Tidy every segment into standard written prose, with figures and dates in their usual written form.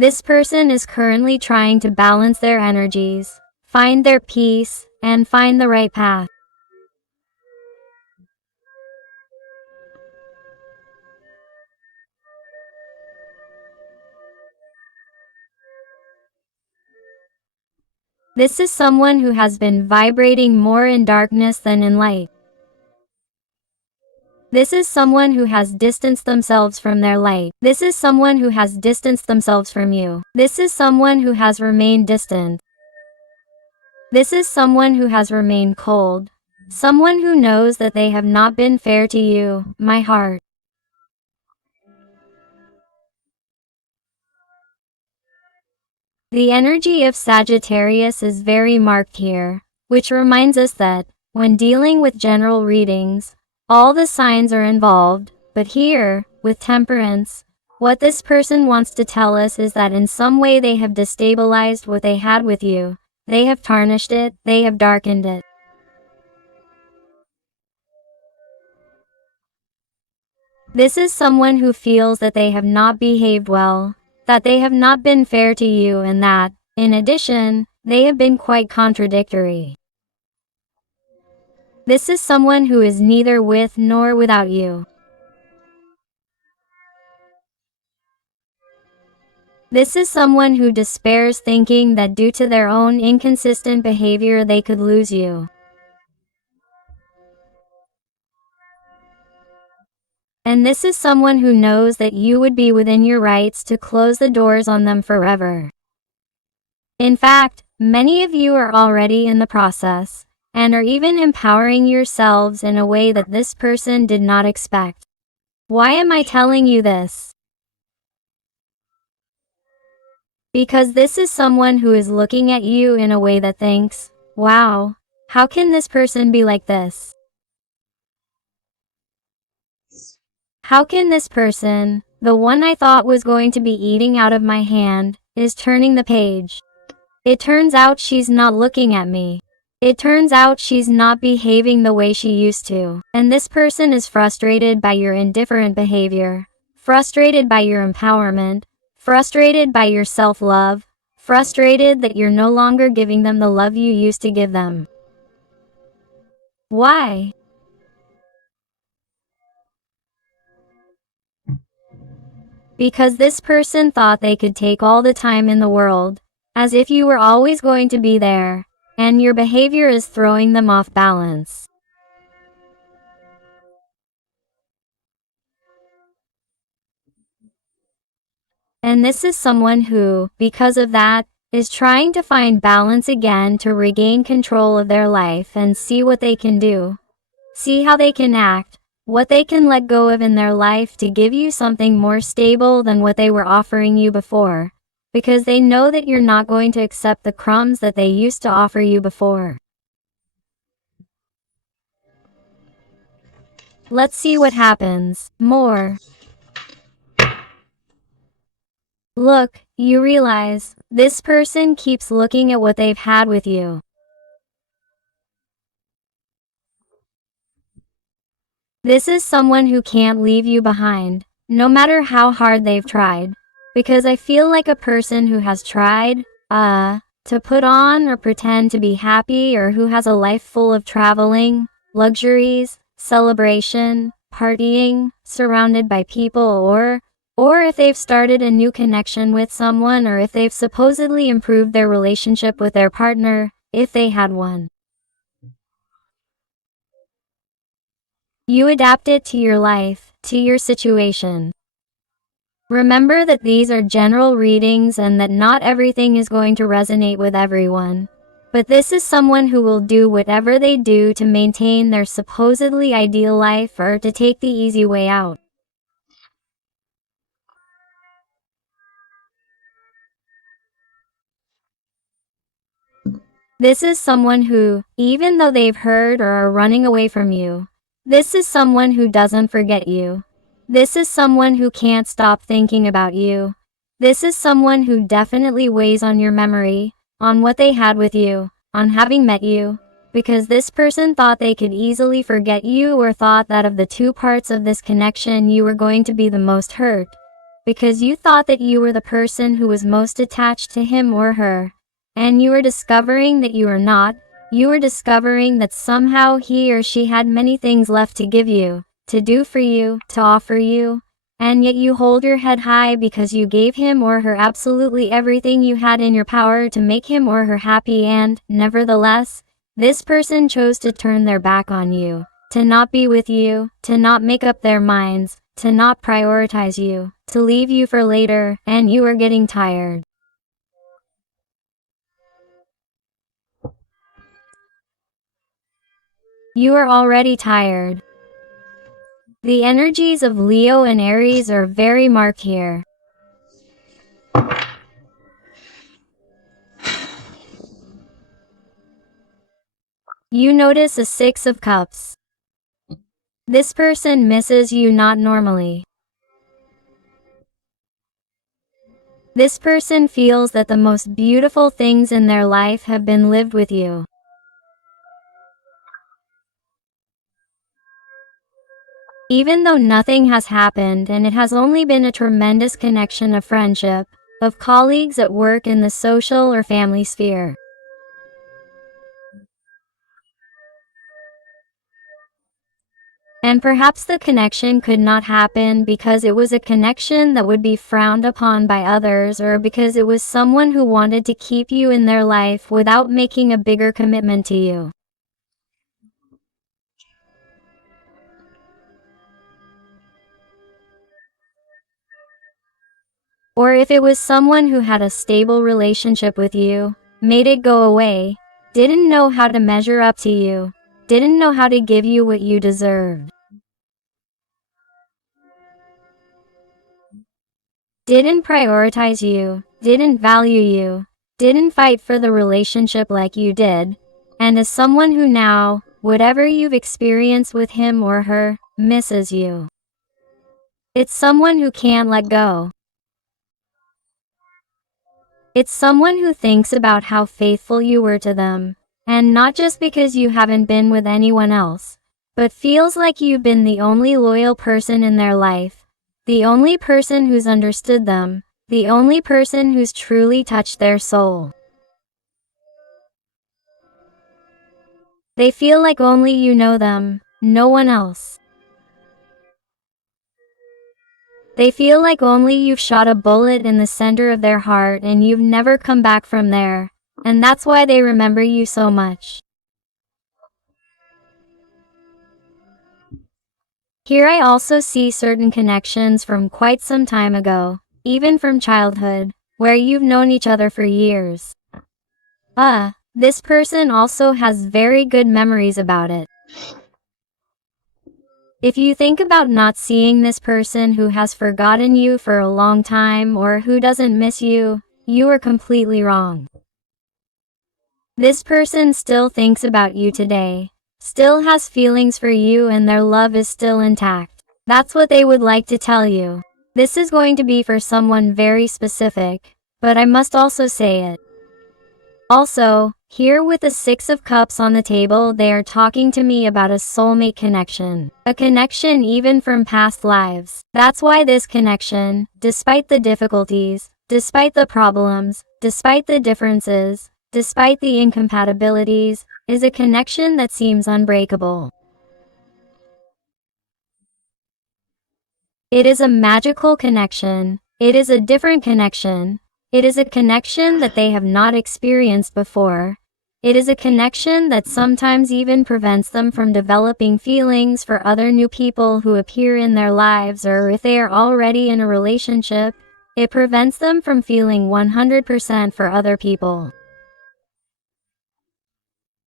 This person is currently trying to balance their energies, find their peace, and find the right path. This is someone who has been vibrating more in darkness than in light. This is someone who has distanced themselves from their light. This is someone who has distanced themselves from you. This is someone who has remained distant. This is someone who has remained cold. Someone who knows that they have not been fair to you, my heart. The energy of Sagittarius is very marked here, which reminds us that, when dealing with general readings, all the signs are involved, but here, with Temperance, what this person wants to tell us is that in some way they have destabilized what they had with you. They have tarnished it, they have darkened it. This is someone who feels that they have not behaved well, that they have not been fair to you, and that, in addition, they have been quite contradictory. This is someone who is neither with nor without you. This is someone who despairs, thinking that due to their own inconsistent behavior they could lose you. And this is someone who knows that you would be within your rights to close the doors on them forever. In fact, many of you are already in the process, and are even empowering yourselves in a way that this person did not expect. Why am I telling you this? Because this is someone who is looking at you in a way that thinks, wow, how can this person be like this? How can this person, the one I thought was going to be eating out of my hand, is turning the page? It turns out she's not looking at me. It turns out she's not behaving the way she used to. And this person is frustrated by your indifferent behavior, frustrated by your empowerment, frustrated by your self-love, frustrated that you're no longer giving them the love you used to give them. Why? Because this person thought they could take all the time in the world, as if you were always going to be there, and your behavior is throwing them off balance. And this is someone who, because of that, is trying to find balance again to regain control of their life and see what they can do. See how they can act, what they can let go of in their life to give you something more stable than what they were offering you before, because they know that you're not going to accept the crumbs that they used to offer you before. Let's see what happens. More. Look, you realize, this person keeps looking at what they've had with you. This is someone who can't leave you behind, no matter how hard they've tried. Because I feel like a person who has tried, to put on or pretend to be happy, or who has a life full of traveling, luxuries, celebration, partying, surrounded by people, or if they've started a new connection with someone, or if they've supposedly improved their relationship with their partner, if they had one. You adapt it to your life, to your situation. Remember that these are general readings and that not everything is going to resonate with everyone. But this is someone who will do whatever they do to maintain their supposedly ideal life or to take the easy way out. This is someone who, even though they've hurt or are running away from you, this is someone who doesn't forget you. This is someone who can't stop thinking about you. This is someone who definitely weighs on your memory, on what they had with you, on having met you, because this person thought they could easily forget you, or thought that of the two parts of this connection you were going to be the most hurt, because you thought that you were the person who was most attached to him or her. And you were discovering that you were not. You were discovering that somehow he or she had many things left to give you, to do for you, to offer you. And yet you hold your head high because you gave him or her absolutely everything you had in your power to make him or her happy, and, nevertheless, this person chose to turn their back on you, to not be with you, to not make up their minds, to not prioritize you, to leave you for later, and you are getting tired. You are already tired. The energies of Leo and Aries are very marked here. You notice a Six of Cups. This person misses you not normally. This person feels that the most beautiful things in their life have been lived with you. Even though nothing has happened and it has only been a tremendous connection of friendship, of colleagues at work in the social or family sphere. And perhaps the connection could not happen because it was a connection that would be frowned upon by others, or because it was someone who wanted to keep you in their life without making a bigger commitment to you. Or if it was someone who had a stable relationship with you, made it go away, didn't know how to measure up to you, didn't know how to give you what you deserved, didn't prioritize you, didn't value you, didn't fight for the relationship like you did, and as someone who now, whatever you've experienced with him or her, misses you. It's someone who can't let go. It's someone who thinks about how faithful you were to them, and not just because you haven't been with anyone else, but feels like you've been the only loyal person in their life, the only person who's understood them, the only person who's truly touched their soul. They feel like only you know them, no one else. They feel like only you've shot a bullet in the center of their heart and you've never come back from there, and that's why they remember you so much. Here I also see certain connections from quite some time ago, even from childhood, where you've known each other for years. This person also has very good memories about it. If you think about not seeing this person who has forgotten you for a long time or who doesn't miss you, you are completely wrong. This person still thinks about you today, still has feelings for you, and their love is still intact. That's what they would like to tell you. This is going to be for someone very specific, but I must also say it. Also, here with the Six of Cups on the table, they are talking to me about a soulmate connection. A connection even from past lives. That's why this connection, despite the difficulties, despite the problems, despite the differences, despite the incompatibilities, is a connection that seems unbreakable. It is a magical connection. It is a different connection. It is a connection that they have not experienced before. It is a connection that sometimes even prevents them from developing feelings for other new people who appear in their lives, or if they are already in a relationship, it prevents them from feeling 100% for other people.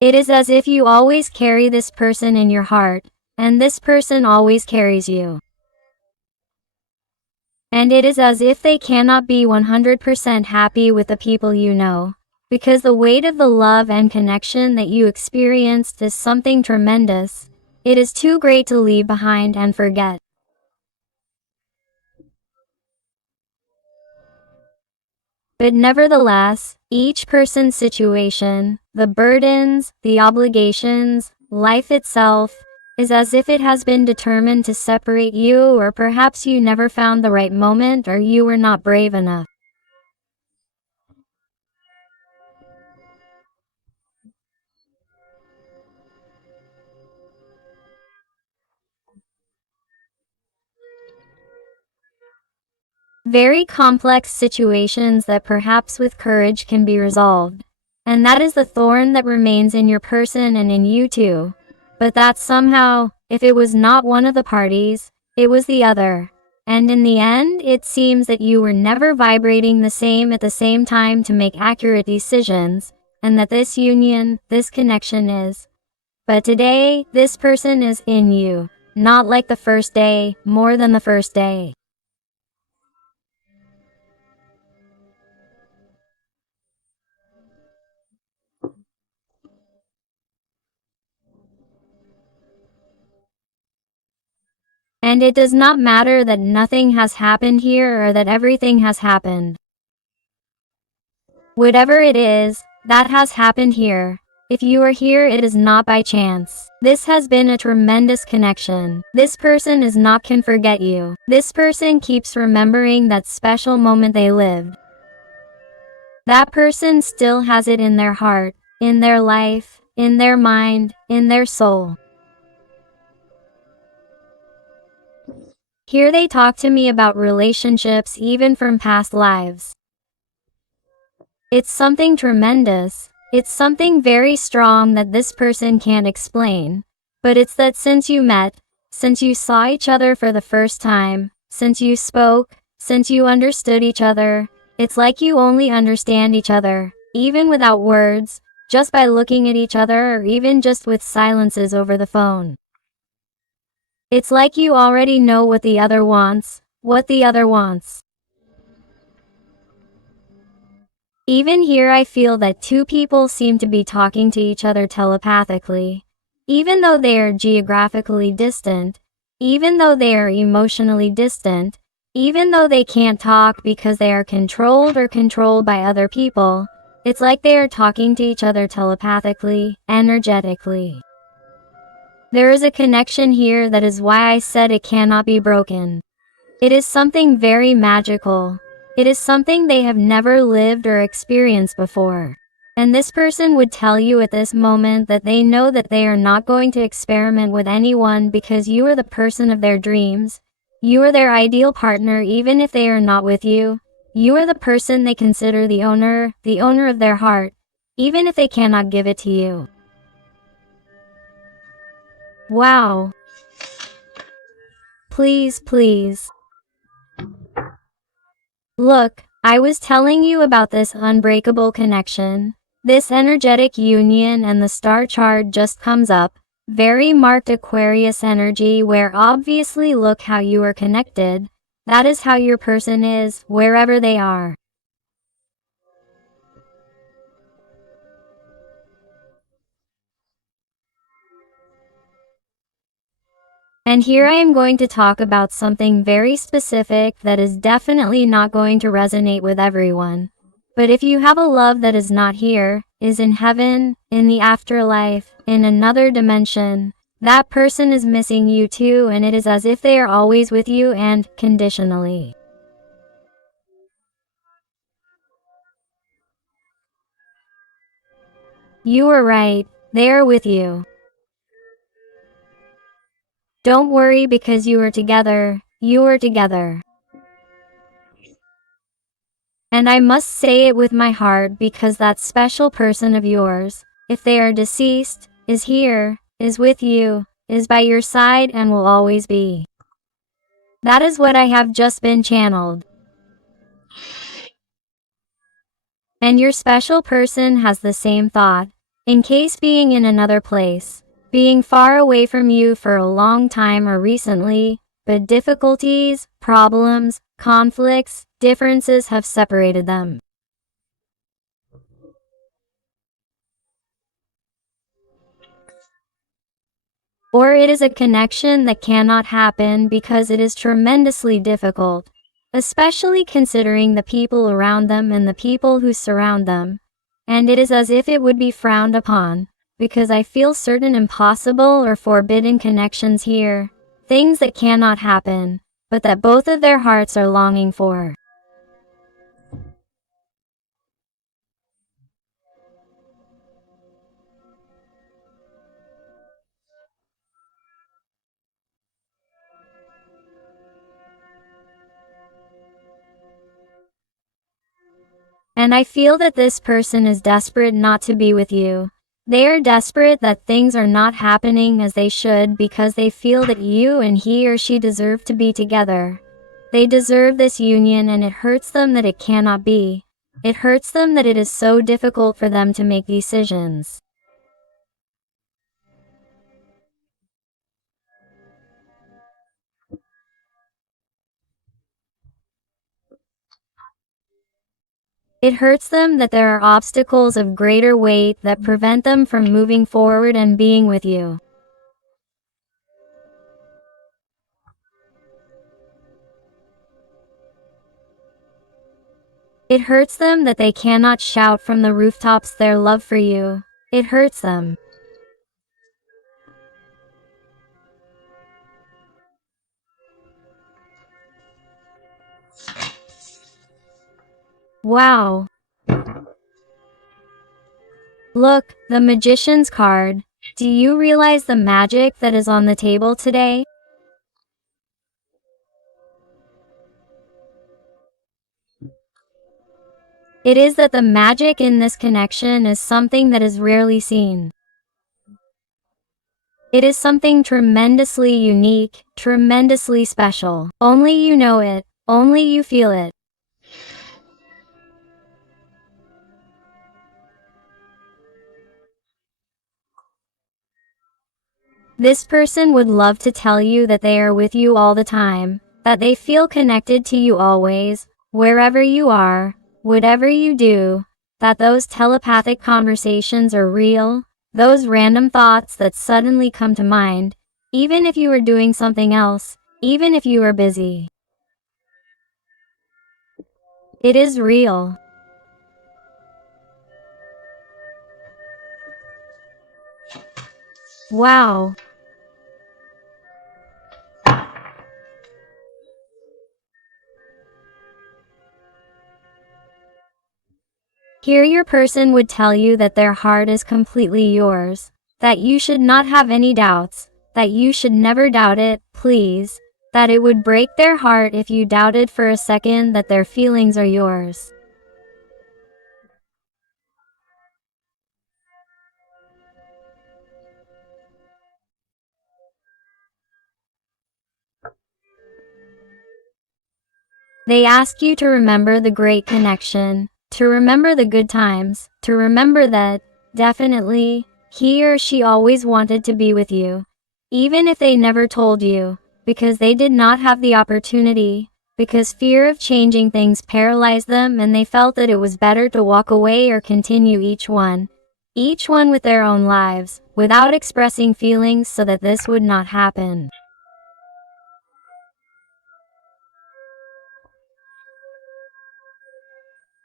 It is as if you always carry this person in your heart, and this person always carries you. And it is as if they cannot be 100% happy with the people you know, because the weight of the love and connection that you experienced is something tremendous. It is too great to leave behind and forget. But nevertheless, each person's situation, the burdens, the obligations, life itself, is as if it has been determined to separate you, or perhaps you never found the right moment, or you were not brave enough. Very complex situations that perhaps with courage can be resolved. And that is the thorn that remains in your person and in you too. But that somehow, if it was not one of the parties, it was the other. And in the end, it seems that you were never vibrating the same at the same time to make accurate decisions, and that this union, this connection is. But today, this person is in you, not like the first day, more than the first day. And it does not matter that nothing has happened here or that everything has happened. Whatever it is, that has happened here. If you are here, it is not by chance. This has been a tremendous connection. This person is not can forget you. This person keeps remembering that special moment they lived. That person still has it in their heart, in their life, in their mind, in their soul. Here they talk to me about relationships even from past lives. It's something tremendous. It's something very strong that this person can't explain. But it's that since you met, since you saw each other for the first time, since you spoke, since you understood each other, it's like you only understand each other, even without words, just by looking at each other or even just with silences over the phone. It's like you already know what the other wants, what the other wants. Even here I feel that two people seem to be talking to each other telepathically. Even though they are geographically distant, even though they are emotionally distant, even though they can't talk because they are controlled or controlled by other people, it's like they are talking to each other telepathically, energetically. There is a connection here that is why I said it cannot be broken. It is something very magical. It is something they have never lived or experienced before. And this person would tell you at this moment that they know that they are not going to experiment with anyone because you are the person of their dreams. You are their ideal partner even if they are not with you. You are the person they consider the owner of their heart, even if they cannot give it to you. Wow. Please, please. Look, I was telling you about this unbreakable connection. This energetic union, and the star chart just comes up. Very marked Aquarius energy, where obviously look how you are connected. That is how your person is, wherever they are. And here I am going to talk about something very specific that is definitely not going to resonate with everyone. But if you have a love that is not here, is in heaven, in the afterlife, in another dimension, that person is missing you too, and it is as if they are always with you and conditionally. You are right, they are with you. Don't worry because you are together, you are together. And I must say it with my heart because that special person of yours, if they are deceased, is here, is with you, is by your side and will always be. That is what I have just been channeled. And your special person has the same thought, in case being in another place, being far away from you for a long time or recently, but difficulties, problems, conflicts, differences have separated them. Or it is a connection that cannot happen because it is tremendously difficult, especially considering the people around them and the people who surround them, and it is as if it would be frowned upon, because I feel certain impossible or forbidden connections here, things that cannot happen, but that both of their hearts are longing for. And I feel that this person is desperate not to be with you. They are desperate that things are not happening as they should because they feel that you and he or she deserve to be together. They deserve this union, and it hurts them that it cannot be. It hurts them that it is so difficult for them to make decisions. It hurts them that there are obstacles of greater weight that prevent them from moving forward and being with you. It hurts them that they cannot shout from the rooftops their love for you. It hurts them. Wow. Look, the Magician's card. Do you realize the magic that is on the table today? It is that the magic in this connection is something that is rarely seen. It is something tremendously unique, tremendously special. Only you know it, only you feel it. This person would love to tell you that they are with you all the time, that they feel connected to you always, wherever you are, whatever you do, that those telepathic conversations are real, those random thoughts that suddenly come to mind, even if you are doing something else, even if you are busy. It is real. Wow. Here your person would tell you that their heart is completely yours, that you should not have any doubts, that you should never doubt it, please, that it would break their heart if you doubted for a second that their feelings are yours. They ask you to remember the great connection, to remember the good times, to remember that, definitely, he or she always wanted to be with you, even if they never told you, because they did not have the opportunity, because fear of changing things paralyzed them and they felt that it was better to walk away or continue each one with their own lives, without expressing feelings so that this would not happen.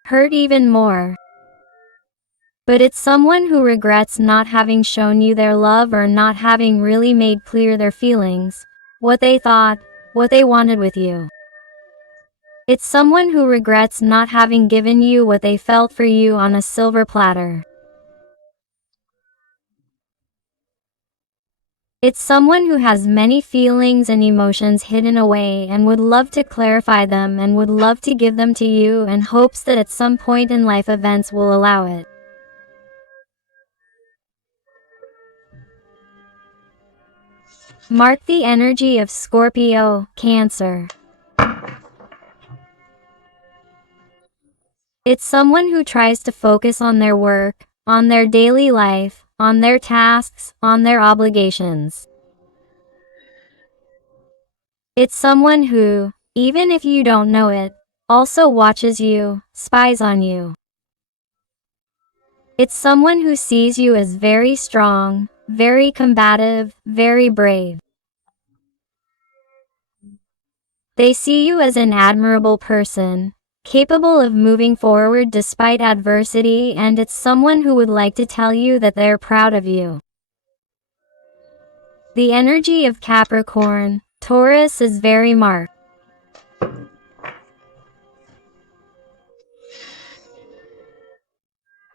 Hurt even more. But it's someone who regrets not having shown you their love or not having really made clear their feelings, what they thought, what they wanted with you. It's someone who regrets not having given you what they felt for you on a silver platter. It's someone who has many feelings and emotions hidden away and would love to clarify them and would love to give them to you and hopes that at some point in life events will allow it. Mark the energy of Scorpio, Cancer. It's someone who tries to focus on their work, on their daily life, on their tasks, on their obligations. It's someone who, even if you don't know it, also watches you, spies on you. It's someone who sees you as very strong, very combative, very brave. They see you as an admirable person, capable of moving forward despite adversity, and it's someone who would like to tell you that they're proud of you. The energy of Capricorn, Taurus is very marked.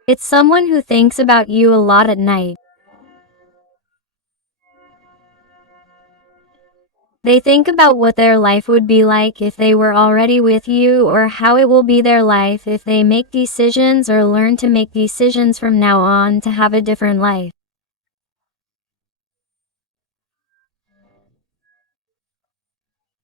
It's someone who thinks about you a lot at night. They think about what their life would be like if they were already with you, or how it will be their life if they make decisions or learn to make decisions from now on to have a different life.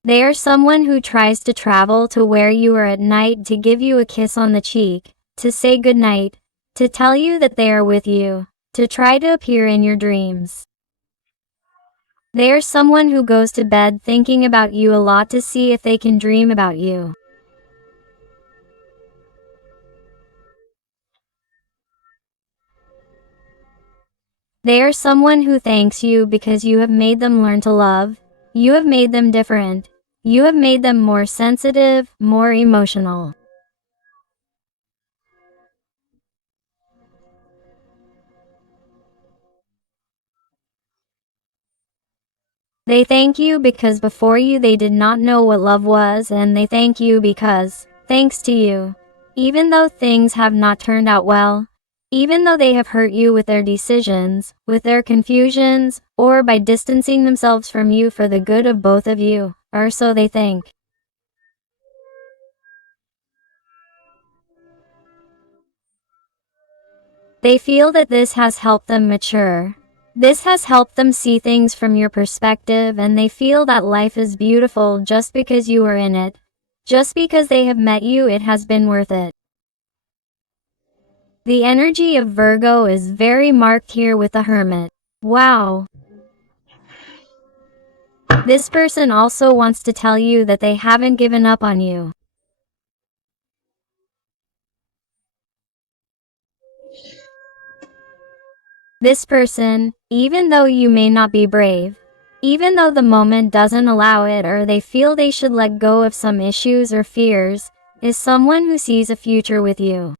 They are someone who tries to travel to where you are at night to give you a kiss on the cheek, to say goodnight, to tell you that they are with you, to try to appear in your dreams. They are someone who goes to bed thinking about you a lot to see if they can dream about you. They are someone who thanks you because you have made them learn to love, you have made them different, you have made them more sensitive, more emotional. They thank you because before you they did not know what love was, and they thank you because, thanks to you, even though things have not turned out well, even though they have hurt you with their decisions, with their confusions, or by distancing themselves from you for the good of both of you, or so they think. They feel that this has helped them mature. This has helped them see things from your perspective, and they feel that life is beautiful just because you are in it. Just because they have met you, it has been worth it. The energy of Virgo is very marked here with the Hermit. Wow. This person also wants to tell you that they haven't given up on you. This person, even though you may not be brave, even though the moment doesn't allow it, or they feel they should let go of some issues or fears, is someone who sees a future with you.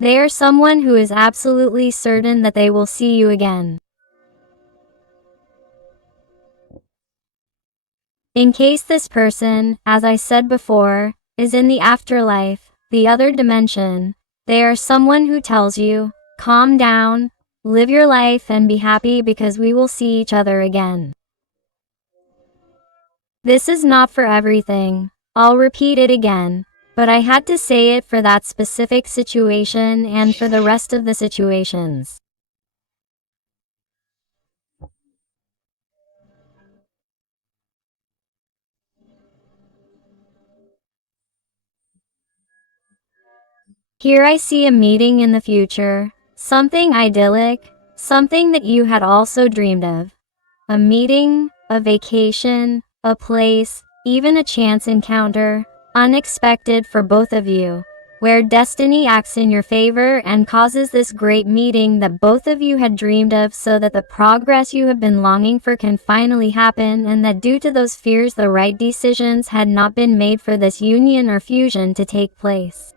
They are someone who is absolutely certain that they will see you again. In case this person, as I said before, is in the afterlife, the other dimension, they are someone who tells you, calm down, live your life and be happy because we will see each other again. This is not for everything. I'll repeat it again, but I had to say it for that specific situation and for the rest of the situations. Here I see a meeting in the future, something idyllic, something that you had also dreamed of. A meeting, a vacation, a place, even a chance encounter, unexpected for both of you, where destiny acts in your favor and causes this great meeting that both of you had dreamed of, so that the progress you have been longing for can finally happen, and that due to those fears the right decisions had not been made for this union or fusion to take place.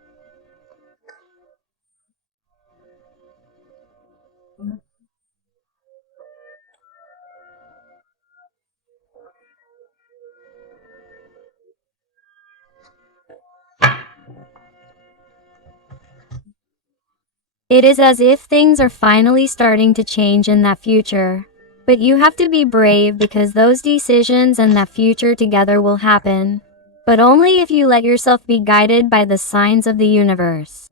It is as if things are finally starting to change in that future. But you have to be brave because those decisions and that future together will happen. But only if you let yourself be guided by the signs of the universe.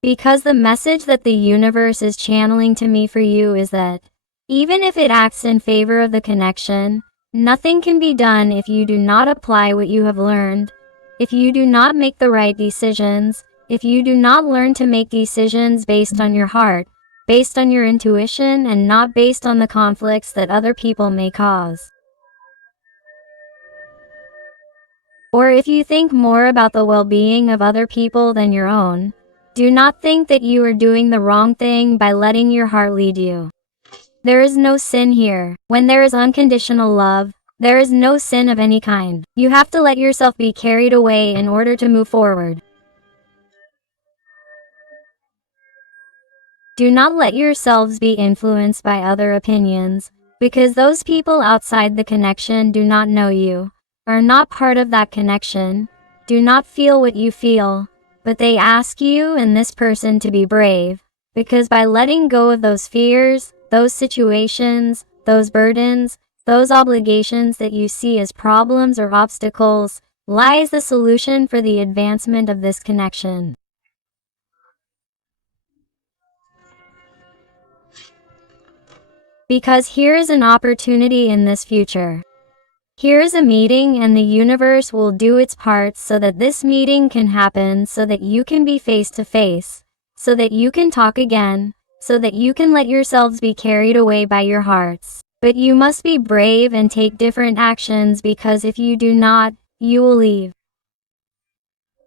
Because the message that the universe is channeling to me for you is that, even if it acts in favor of the connection, nothing can be done if you do not apply what you have learned, if you do not make the right decisions, if you do not learn to make decisions based on your heart, based on your intuition, and not based on the conflicts that other people may cause. Or if you think more about the well-being of other people than your own, do not think that you are doing the wrong thing by letting your heart lead you. There is no sin here. When there is unconditional love, there is no sin of any kind. You have to let yourself be carried away in order to move forward. Do not let yourselves be influenced by other opinions, because those people outside the connection do not know you, are not part of that connection, do not feel what you feel, but they ask you and this person to be brave, because by letting go of those fears, those situations, those burdens, those obligations that you see as problems or obstacles, lies the solution for the advancement of this connection. Because here is an opportunity in this future. Here is a meeting and the universe will do its part so that this meeting can happen, so that you can be face to face, so that you can talk again, so that you can let yourselves be carried away by your hearts. But you must be brave and take different actions, because if you do not, you will leave.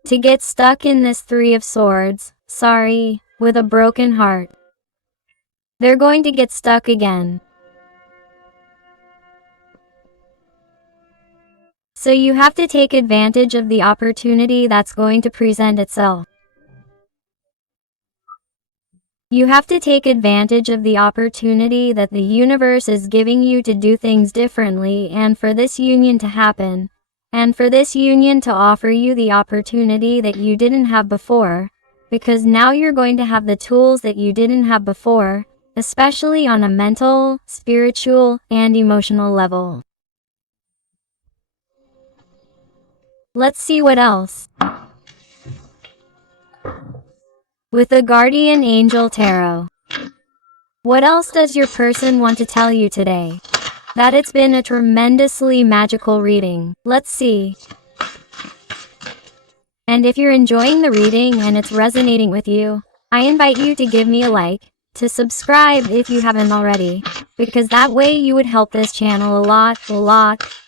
To get stuck in this Three of Swords, with a broken heart. They're going to get stuck again. So you have to take advantage of the opportunity that's going to present itself. You have to take advantage of the opportunity that the universe is giving you to do things differently, and for this union to happen, and for this union to offer you the opportunity that you didn't have before, because now you're going to have the tools that you didn't have before, especially on a mental, spiritual, and emotional level. Let's see what else. With the Guardian Angel Tarot. What else does your person want to tell you today? That it's been a tremendously magical reading. Let's see. And if you're enjoying the reading and it's resonating with you, I invite you to give me a like, to subscribe if you haven't already, because that way you would help this channel a lot,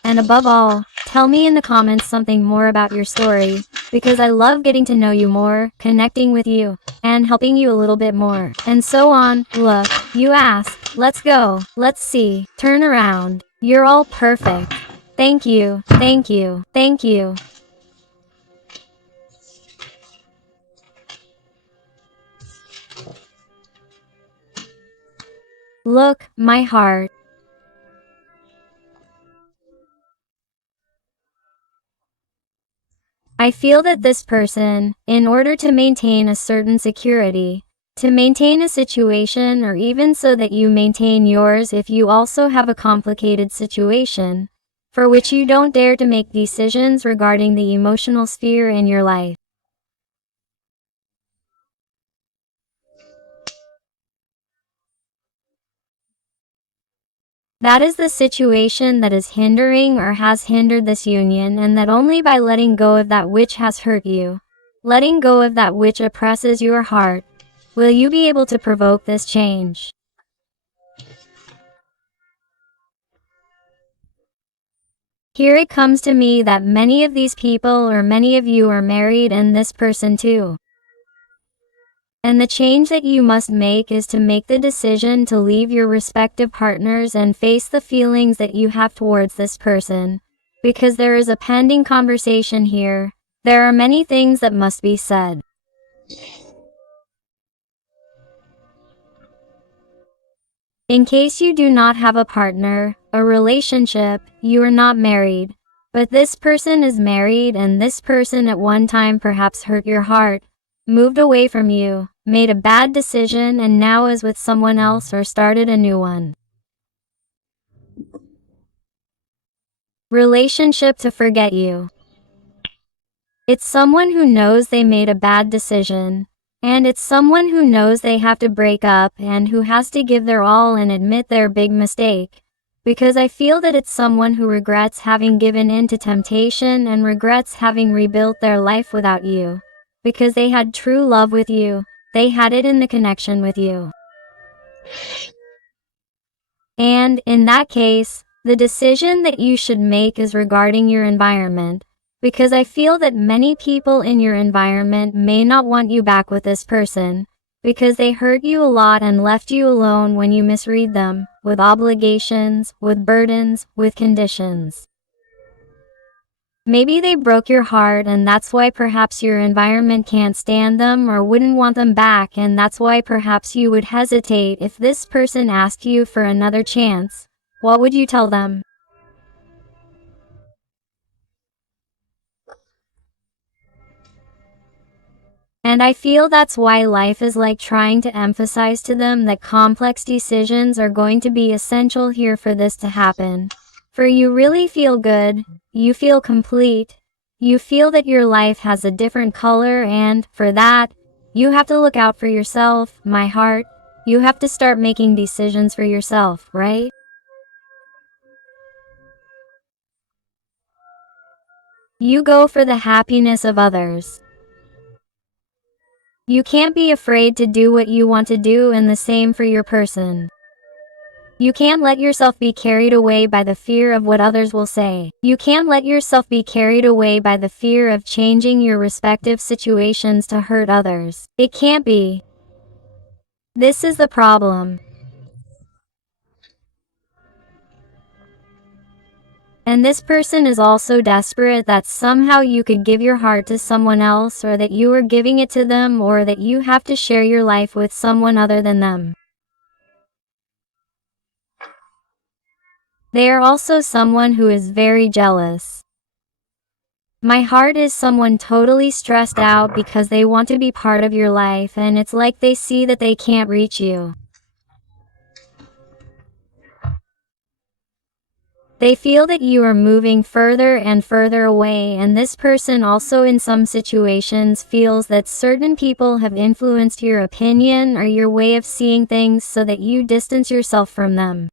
and above all, tell me in the comments something more about your story, because I love getting to know you more, connecting with you, and helping you a little bit more, and so on. Look, you asked, let's go, let's see, turn around, you're all perfect. Thank you, thank you, thank you. Look, my heart. I feel that this person, in order to maintain a certain security, to maintain a situation, or even so that you maintain yours if you also have a complicated situation, for which you don't dare to make decisions regarding the emotional sphere in your life. That is the situation that is hindering or has hindered this union, and that only by letting go of that which has hurt you, letting go of that which oppresses your heart, will you be able to provoke this change. Here it comes to me that many of these people, or many of you, are married, and this person too. And the change that you must make is to make the decision to leave your respective partners and face the feelings that you have towards this person. Because there is a pending conversation here. There are many things that must be said. In case you do not have a partner, a relationship, you are not married. But this person is married, and this person at one time perhaps hurt your heart, moved away from you, made a bad decision, and now is with someone else or started a new one. Relationship to forget you. It's someone who knows they made a bad decision, and it's someone who knows they have to break up and who has to give their all and admit their big mistake. Because I feel that it's someone who regrets having given in to temptation and regrets having rebuilt their life without you. Because they had true love with you, they had it in the connection with you. And, in that case, the decision that you should make is regarding your environment. Because I feel that many people in your environment may not want you back with this person, because they hurt you a lot and left you alone when you misread them, with obligations, with burdens, with conditions. Maybe they broke your heart and that's why perhaps your environment can't stand them or wouldn't want them back, and that's why perhaps you would hesitate if this person asked you for another chance. What would you tell them? And I feel that's why life is like trying to emphasize to them that complex decisions are going to be essential here for this to happen. For you really feel good, you feel complete, you feel that your life has a different color, and for that, you have to look out for yourself, my heart. You have to start making decisions for yourself, right? You go for the happiness of others. You can't be afraid to do what you want to do, and the same for your person. You can't let yourself be carried away by the fear of what others will say. You can't let yourself be carried away by the fear of changing your respective situations to hurt others. It can't be. This is the problem. And this person is also desperate that somehow you could give your heart to someone else, or that you are giving it to them, or that you have to share your life with someone other than them. They are also someone who is very jealous. My heart is someone totally stressed out because they want to be part of your life, and it's like they see that they can't reach you. They feel that you are moving further and further away, and this person also in some situations feels that certain people have influenced your opinion or your way of seeing things so that you distance yourself from them.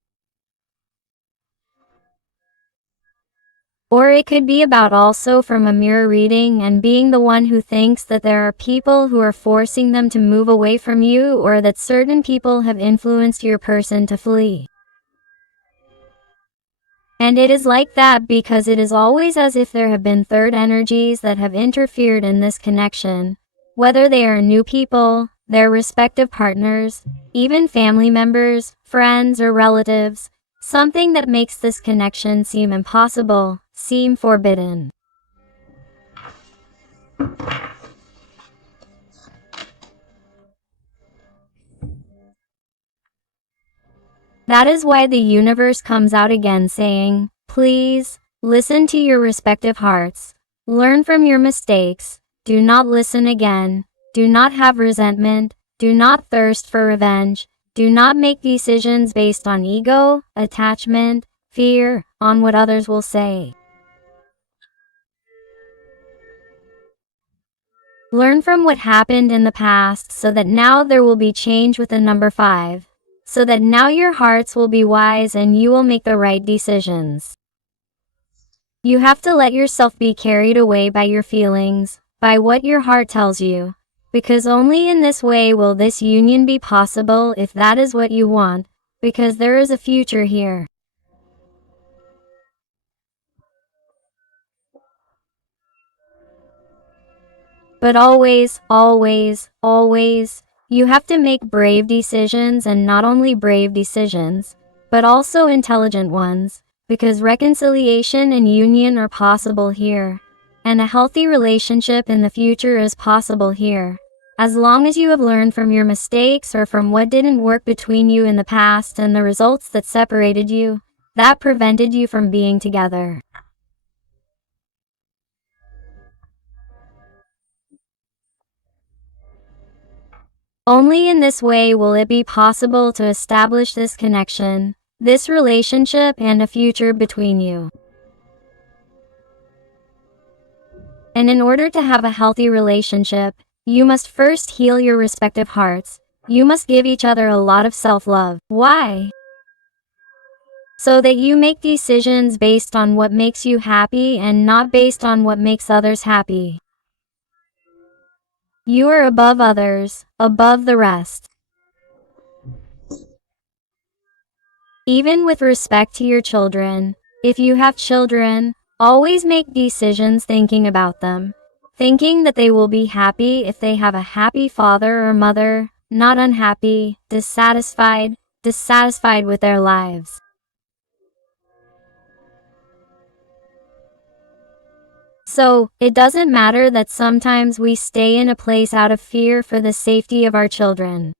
Or it could be about also from a mirror reading and being the one who thinks that there are people who are forcing them to move away from you, or that certain people have influenced your person to flee. And it is like that because it is always as if there have been third energies that have interfered in this connection, whether they are new people, their respective partners, even family members, friends, or relatives, something that makes this connection seem impossible, seem forbidden. That is why the universe comes out again saying, please, listen to your respective hearts. Learn from your mistakes. Do not listen again. Do not have resentment. Do not thirst for revenge. Do not make decisions based on ego, attachment, fear, on what others will say. Learn from what happened in the past so that now there will be change with the number 5. So that now your hearts will be wise and you will make the right decisions. You have to let yourself be carried away by your feelings, by what your heart tells you, because only in this way will this union be possible if that is what you want, because there is a future here. But always, always, always, you have to make brave decisions, and not only brave decisions, but also intelligent ones, because reconciliation and union are possible here, and a healthy relationship in the future is possible here, as long as you have learned from your mistakes or from what didn't work between you in the past and the results that separated you, that prevented you from being together. Only in this way will it be possible to establish this connection, this relationship, and a future between you. And in order to have a healthy relationship, you must first heal your respective hearts. You must give each other a lot of self-love. Why? So that you make decisions based on what makes you happy and not based on what makes others happy. You are above others, above the rest. Even with respect to your children, if you have children, Always make decisions thinking about them, thinking that they will be happy if they have a happy father or mother, not unhappy, dissatisfied with their lives. So, it doesn't matter that sometimes we stay in a place out of fear for the safety of our children.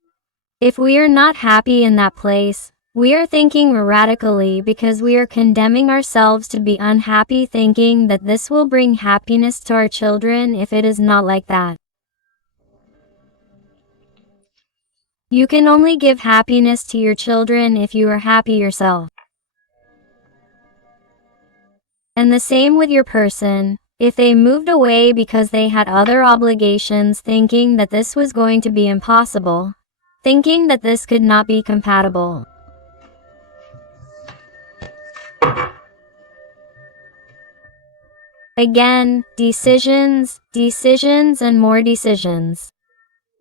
If we are not happy in that place, we are thinking radically because we are condemning ourselves to be unhappy, thinking that this will bring happiness to our children if it is not like that. You can only give happiness to your children if you are happy yourself. And the same with your person. If they moved away because they had other obligations, thinking that this was going to be impossible, thinking that this could not be compatible. Again, decisions, and more decisions.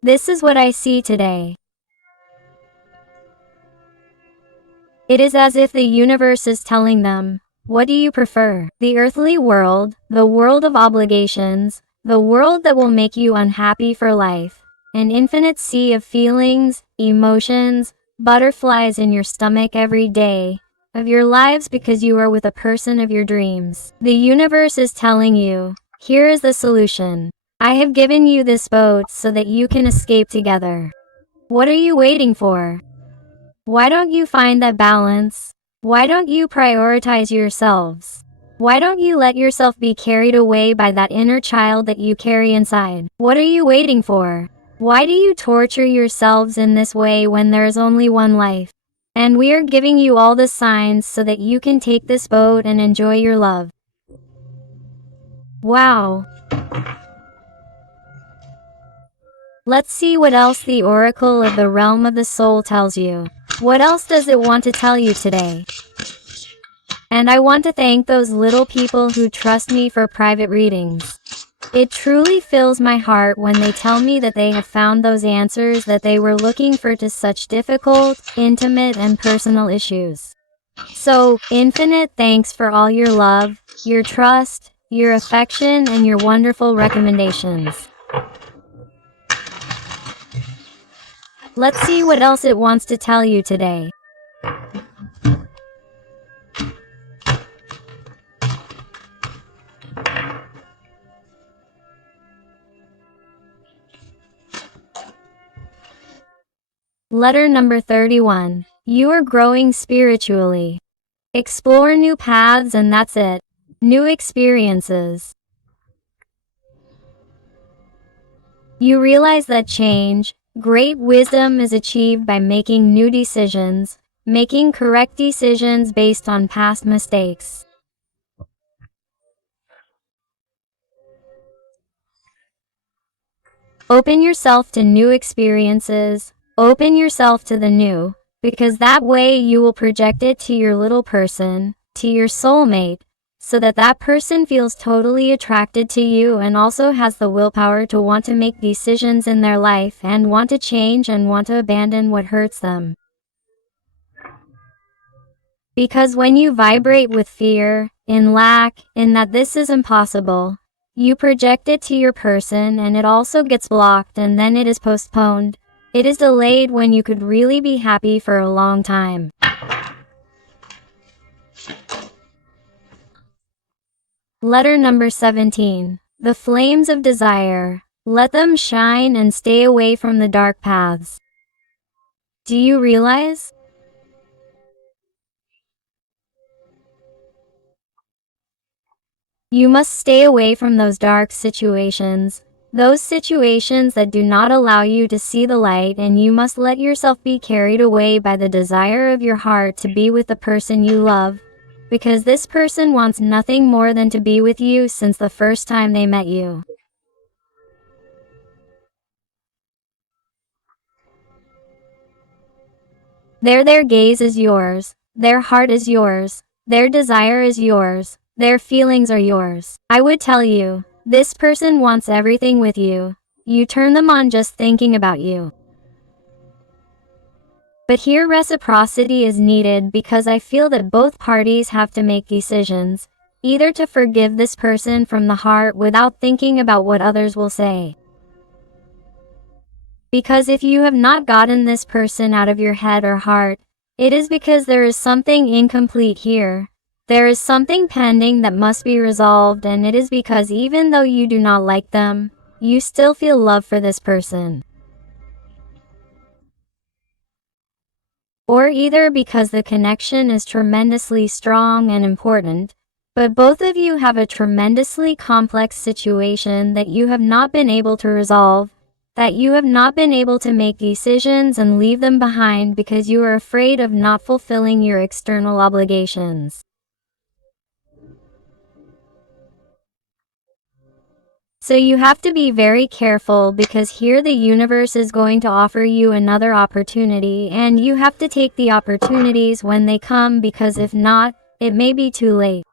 This is what I see today. It is as if the universe is telling them, what do you prefer? The earthly world, the world of obligations, the world that will make you unhappy for life, an infinite sea of feelings, emotions, butterflies in your stomach every day of your lives because you are with a person of your dreams. The universe is telling you, here is the solution. I have given you this boat so that you can escape together. What are you waiting for? Why don't you find that balance? Why don't you prioritize yourselves? Why don't you let yourself be carried away by that inner child that you carry inside? What are you waiting for? Why do you torture yourselves in this way when there is only one life? And we are giving you all the signs so that you can take this boat and enjoy your love. Wow. Let's see what else the Oracle of the Realm of the Soul tells you. What else does it want to tell you today? And I want to thank those little people who trust me for private readings. It truly fills my heart when they tell me that they have found those answers that they were looking for to such difficult, intimate, and personal issues. So, infinite thanks for all your love, your trust, your affection, and your wonderful recommendations. Let's see what else it wants to tell you today. Letter number 31. You are growing spiritually. Explore new paths and that's it. New experiences. You realize that change, great wisdom is achieved by making new decisions, making correct decisions based on past mistakes. Open yourself to new experiences. Open yourself to the new, because that way you will project it to your little person, to your soulmate, so that that person feels totally attracted to you and also has the willpower to want to make decisions in their life and want to change and want to abandon what hurts them. Because when you vibrate with fear, in lack, in that this is impossible, you project it to your person and it also gets blocked and then it is postponed. It is delayed when you could really be happy for a long time. Letter number 17. The flames of desire. Let them shine and stay away from the dark paths. Do you realize? You must stay away from those dark situations. Those situations that do not allow you to see the light, and you must let yourself be carried away by the desire of your heart to be with the person you love, because this person wants nothing more than to be with you since the first time they met you. Their gaze is yours, their heart is yours, their desire is yours, their feelings are yours. I would tell you, this person wants everything with you. You turn them on just thinking about you. But here reciprocity is needed because I feel that both parties have to make decisions. Either to forgive this person from the heart without thinking about what others will say. Because if you have not gotten this person out of your head or heart, it is because there is something incomplete here. There is something pending that must be resolved, and it is because even though you do not like them, you still feel love for this person. Or either because the connection is tremendously strong and important, but both of you have a tremendously complex situation that you have not been able to resolve, that you have not been able to make decisions and leave them behind because you are afraid of not fulfilling your external obligations. So you have to be very careful, because here the universe is going to offer you another opportunity, and you have to take the opportunities when they come, because if not, it may be too late.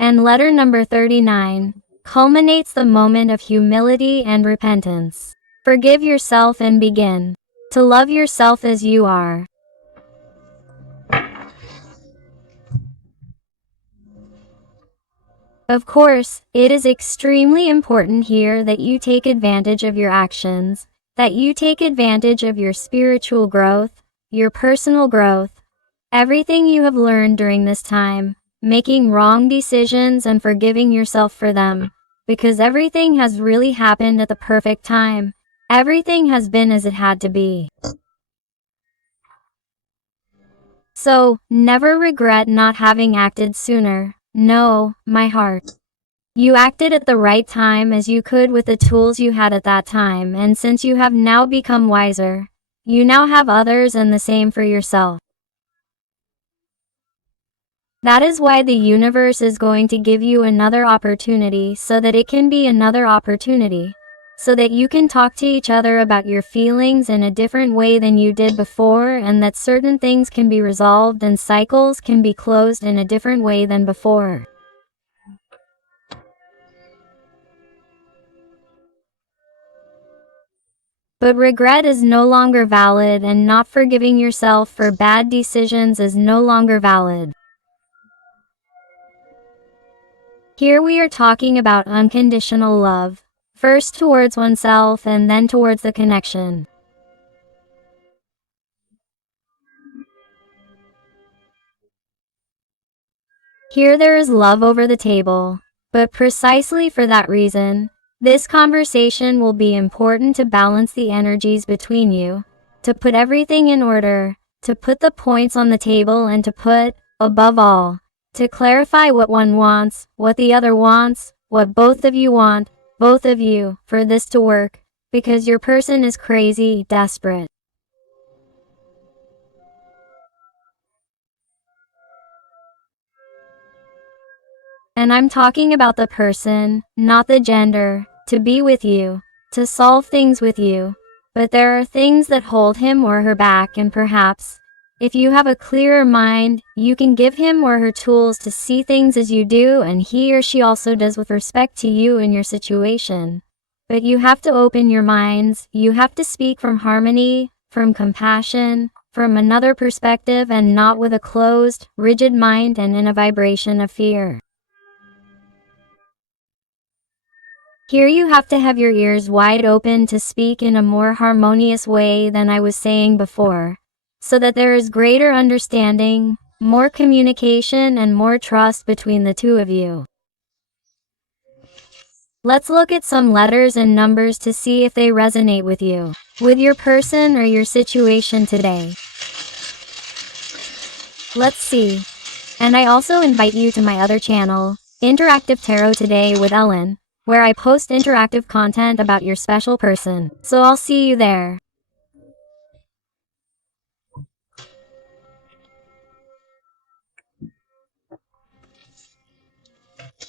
And letter number 39 culminates the moment of humility and repentance. Forgive yourself and begin to love yourself as you are. Of course, it is extremely important here that you take advantage of your actions, that you take advantage of your spiritual growth, your personal growth, everything you have learned during this time, making wrong decisions and forgiving yourself for them, because everything has really happened at the perfect time. Everything has been as it had to be. So, never regret not having acted sooner. No, my heart. You acted at the right time as you could with the tools you had at that time, and since you have now become wiser, you now have others and the same for yourself. That is why the universe is going to give you another opportunity, so that it can be another opportunity, so that you can talk to each other about your feelings in a different way than you did before, and that certain things can be resolved and cycles can be closed in a different way than before. But regret is no longer valid, and not forgiving yourself for bad decisions is no longer valid. Here we are talking about unconditional love, first towards oneself and then towards the connection. Here there is love over the table, but precisely for that reason, this conversation will be important to balance the energies between you, to put everything in order, to put the points on the table, and to put, above all, to clarify what one wants, what the other wants, what both of you want, both of you, for this to work, because your person is crazy, desperate. And I'm talking about the person, not the gender, to be with you, to solve things with you. But there are things that hold him or her back, and perhaps, if you have a clearer mind, you can give him or her tools to see things as you do, and he or she also does, with respect to you and your situation. But you have to open your minds, you have to speak from harmony, from compassion, from another perspective, and not with a closed, rigid mind and in a vibration of fear. Here you have to have your ears wide open to speak in a more harmonious way than I was saying before, so that there is greater understanding, more communication, and more trust between the two of you. Let's look at some letters and numbers to see if they resonate with you, with your person or your situation today. Let's see. And I also invite you to my other channel, Interactive Tarot Today with Ellen, where I post interactive content about your special person. So I'll see you there.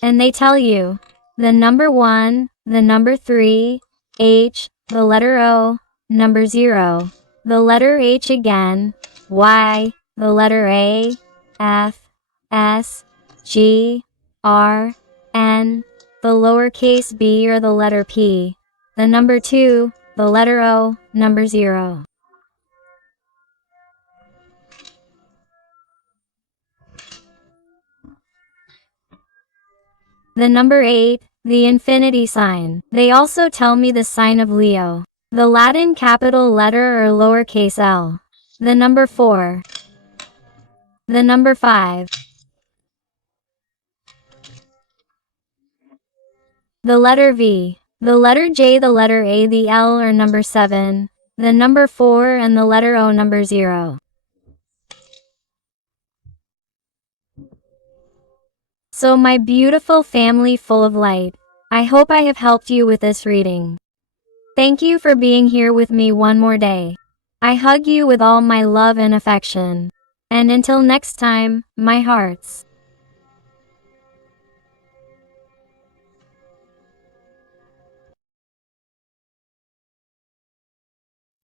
And they tell you, the number 1, the number 3, H, the letter O, number 0, the letter H again, Y, the letter A, F, S, G, R, N, the lowercase b or the letter P, the number 2, the letter O, number 0. The number 8, the infinity sign. They also tell me the sign of Leo. The Latin capital letter or lowercase l. The number 4. The number 5. The letter V. The letter J, the letter A, the L or number 7. The number 4 and the letter O, number 0. So my beautiful family full of light, I hope I have helped you with this reading. Thank you for being here with me one more day. I hug you with all my love and affection. And until next time, my hearts.